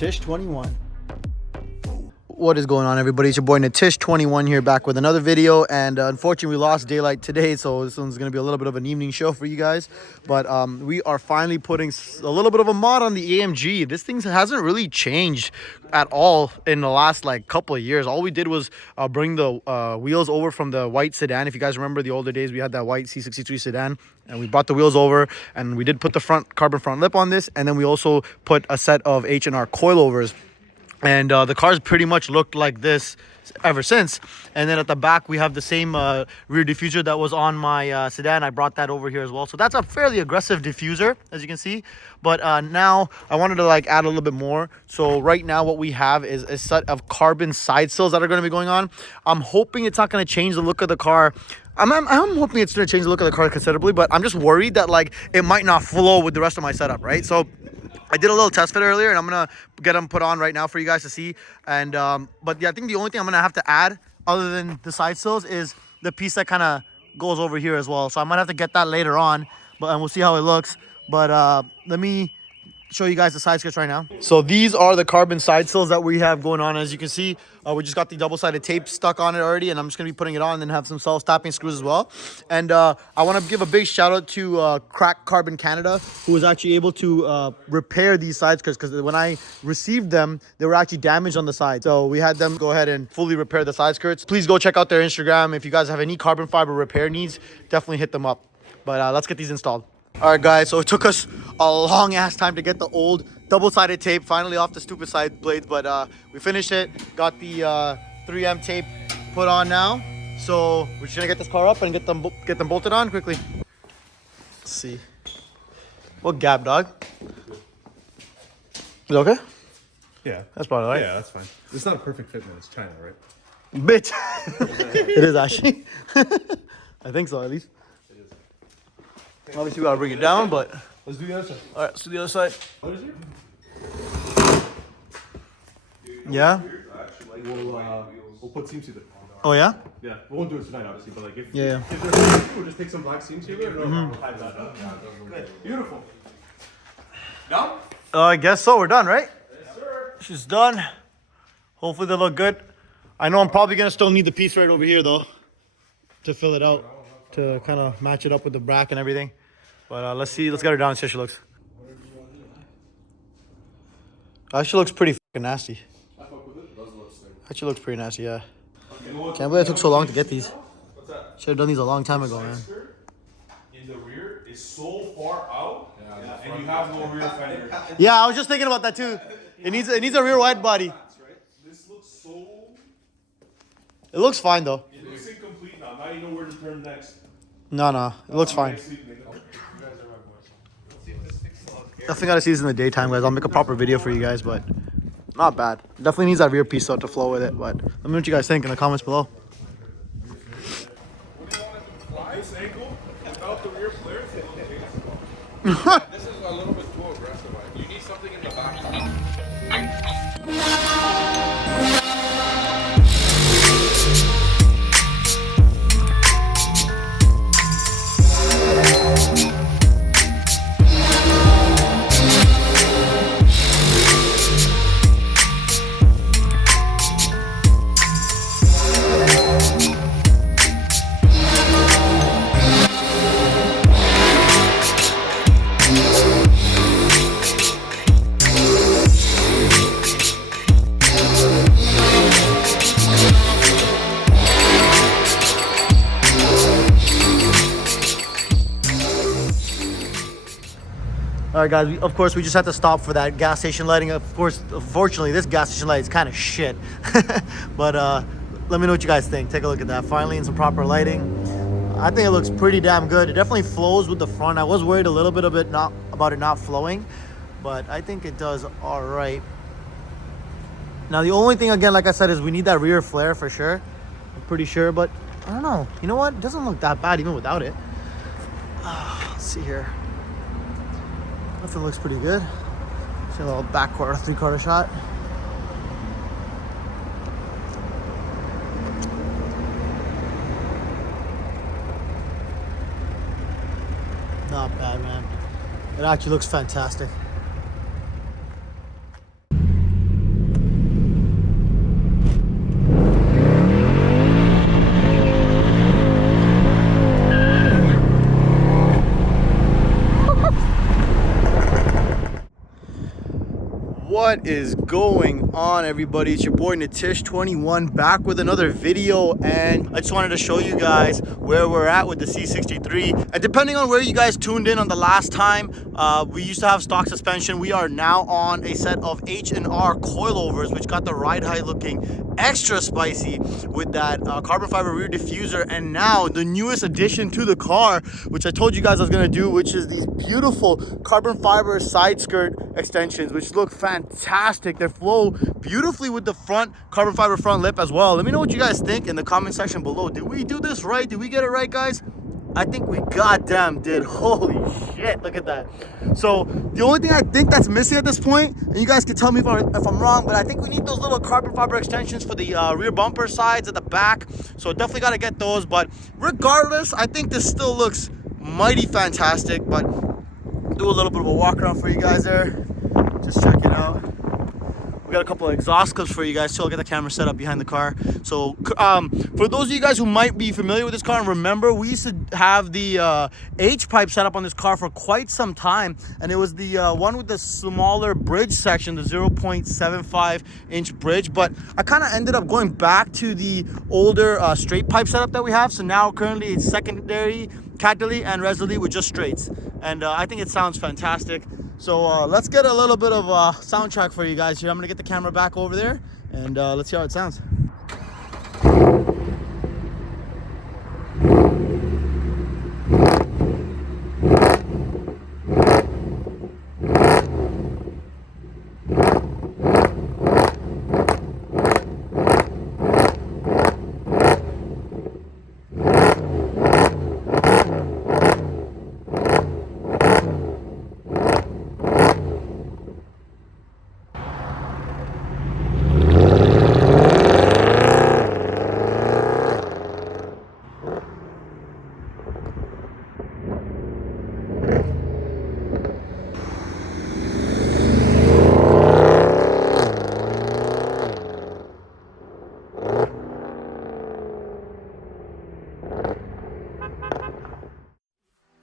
Natish21. What is going on, everybody? It's your boy Natish21 here, back with another video. And unfortunately, we lost daylight today, so this one's going to be a little bit of an evening show for you guys. But we are finally putting a little bit of a mod on the AMG. This thing hasn't really changed at all in the last like couple of years. All we did was bring the wheels over from the white sedan. If you guys remember the older days, we had that white C63 sedan, and we brought the wheels over, and we did put the front carbon front lip on this, and then we also put a set of H&R coilovers. And the cars pretty much looked like this ever since. And then at the back, we have the same rear diffuser that was on my sedan. I brought that over here as well. So that's a fairly aggressive diffuser, as you can see. But now I wanted to like add a little bit more. So right now what we have is a set of carbon side sills that are going to be going on. I'm hoping it's not going to change the look of the car. I'm hoping it's going to change the look of the car considerably, but I'm just worried that like it might not flow with the rest of my setup, right? So I did a little test fit earlier, and I'm gonna get them put on right now for you guys to see. And but yeah, I think the only thing I'm gonna have to add other than the side sills is the piece that kind of goes over here as well. So I might have to get that later on, and we'll see how it looks. But let me show you guys the side skirts right now. So these are the carbon side sills that we have going on. As you can see, we just got the double-sided tape stuck on it already, and I'm just gonna be putting it on and then have some self-stopping screws as well. And I want to give a big shout out to Crack Carbon Canada, who was actually able to repair these side skirts, because when I received them, they were actually damaged on the side. So we had them go ahead and fully repair the side skirts. Please go check out their Instagram. If you guys have any carbon fiber repair needs, definitely hit them up. But let's get these installed. All right, guys, so it took us a long ass time to get the old double-sided tape finally off the stupid side blades, but we finished it, got the 3M tape put on now. So we're just gonna get this car up and get them bolted on quickly. Let's see. What gap, dog? Is it okay? Yeah. That's probably right. Yeah, that's fine. It's not a perfect fit, man. It's China, right? Bitch. It is actually. I think so, at least. Obviously, we gotta bring it down, but Let's do the other side. all right, let's do the other side. What is it? Yeah. We'll put seam sealer. Oh yeah. Yeah, we won't do it tonight, obviously, but like if Yeah. if there's we'll just take some black seam sealer and we'll hide that up. Good. Beautiful. Done? I guess so. We're done, right? Yes, sir. She's done. Hopefully they look good. I know I'm probably gonna still need the piece right over here though, to fill it out, to kind of match it up with the bracket and everything. But let's see. Let's get her down and see how she looks. Actually looks pretty fucking nasty. I fuck with it. It does look sick. Actually looks pretty nasty, yeah. Can't believe it took so long to get these. What's that? Should have done these a long time ago, man. In the rear is so far out, and you have no rear fender. Yeah, I was just thinking about that too. It needs a rear wide body. This looks so. It looks fine though. It looks incomplete now. Now you know where to turn next. No, it looks fine. Definitely gotta see this in the daytime, guys. I'll make a proper video for you guys, but not bad. Definitely needs that rear piece though to flow with it. But let me know what you guys think in the comments below. This angle without the rear flare. This is a little bit too aggressive. You need something in the back. All right, guys. Of course, we just had to stop for that gas station lighting. Of course, unfortunately, this gas station light is kind of shit. But let me know what you guys think. Take a look at that. Finally, in some proper lighting. I think it looks pretty damn good. It definitely flows with the front. I was worried a little bit about it not flowing, but I think it does all right. Now, the only thing, again, like I said, is we need that rear flare for sure. I'm pretty sure, but I don't know. You know what? It doesn't look that bad even without it. Let's see here. Nothing looks pretty good. See a little back quarter, 3/4 shot. Not bad, man. It actually looks fantastic. What is going on, everybody? It's your boy Natish21 back with another video, and I just wanted to show you guys where we're at with the C63. And depending on where you guys tuned in on the last time, we used to have stock suspension. We are now on a set of H&R coilovers, which got the ride height looking extra spicy with that carbon fiber rear diffuser. And now the newest addition to the car, which I told you guys I was gonna do, which is these beautiful carbon fiber side skirt extensions, which look fantastic. They flow beautifully with the front carbon fiber front lip as well. Let me know what you guys think in the comment section below. Did we do this right? Did we get it right, guys? I think we goddamn did. Holy shit, look at that. So the only thing I think that's missing at this point, and you guys can tell me if I'm wrong, but I think we need those little carbon fiber extensions for the rear bumper sides at the back. So definitely got to get those. But regardless, I think this still looks mighty fantastic. But do a little bit of a walk around for you guys there. Just check it out. We got a couple of exhaust clips for you guys too. I'll get the camera set up behind the car. So for those of you guys who might be familiar with this car, and remember, we used to have the H-pipe set up on this car for quite some time, and it was the one with the smaller bridge section, the 0.75 inch bridge. But I kind of ended up going back to the older straight pipe setup that we have. So now currently it's secondary cat delete and res delete with just straights, and I think it sounds fantastic. So let's get a little bit of a soundtrack for you guys here. I'm gonna get the camera back over there, and let's see how it sounds.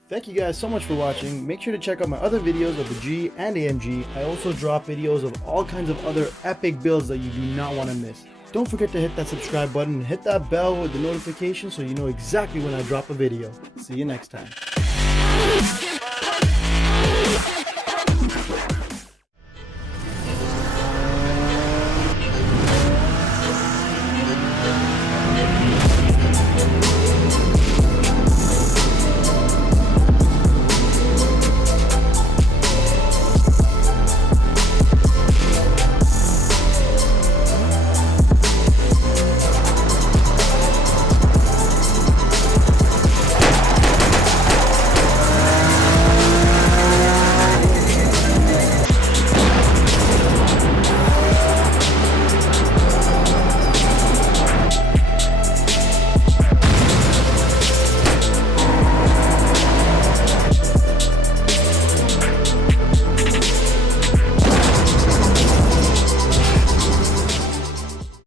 Thank you guys so much for watching. Make sure to check out my other videos of the G and AMG. I also drop videos of all kinds of other epic builds that you do not want to miss. Don't forget to hit that subscribe button and hit that bell with the notification so you know exactly when I drop a video. See you next time.